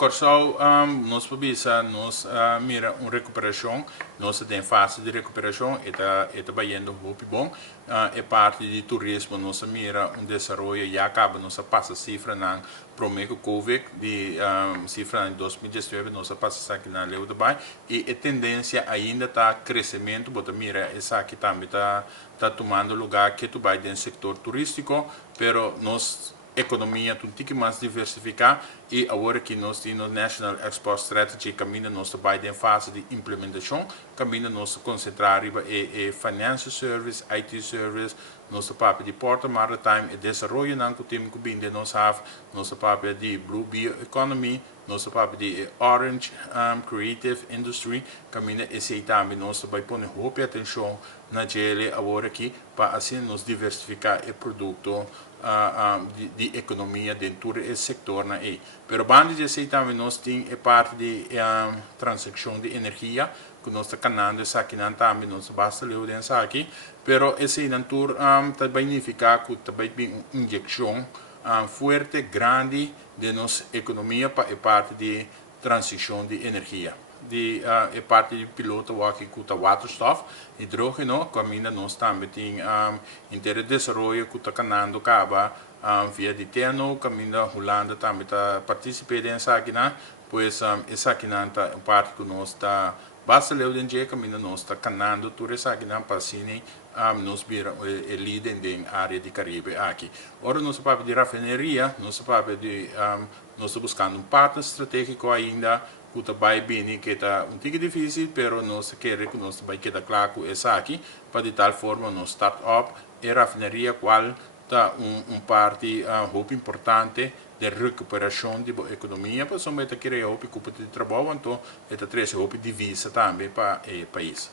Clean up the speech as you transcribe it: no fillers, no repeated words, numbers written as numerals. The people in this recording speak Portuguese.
Corsau, nós podemos mira uma recuperação, nós temos fase de recuperação, está indo muito bom. É parte de turismo, nós mira um desenvolvimento, já acaba, nós passa cifra na prometo Covid, de cifra em 2019, nós passa aqui na Leu Dubai, e a tendência ainda está crescimento, bota mira, essa aqui também está tomando lugar que tu vai dentro do setor turístico, pero nós economia tem que mais diversificar e agora que nós temos National Export Strategy caminha nós vai em fase de implementação caminha nós concentrar em financial service, IT service, nosso papel de porta maritime e desenvolvimento não que temos que bem nós have nosso papel de Blue Bioeconomy, nosso papel de Orange Creative Industry caminha esse também nós vai pôr muita atenção na gele agora aqui para assim nos diversificar o produto de economia dentro do setor na aí. Pero banda de sei também nós tem parte de transação de energia que nós está canando essa aqui não também nós basta ler dentro aqui. Pero esse não tur também significa que também uma injeção forte grande de nossa economia para a parte de transição de energia. É parte de piloto aqui com o waterstof, hidrogênio, caminha nós também tem inteiro desenvolvimento que está canando caba via de terno, caminha Holanda também está participando nessa aqui na, pois essa aqui na parte que nós está basta ler o dia caminha nós está canando tudo essa aqui na para cine nós vira líder na área de Caribe aqui. Ora nosso papel de raffineria, nosso papel de nós estamos buscando partner estratégico ainda que vai bem que está um pouco difícil, pero nós queremos que nós vai quedar claro com essa aqui, para de tal forma nós start-up e raffineria qual está parte muito importante de recuperação da economia, para somente criar um pouco de trabalho, então está trazendo um pouco de divisa também para o país.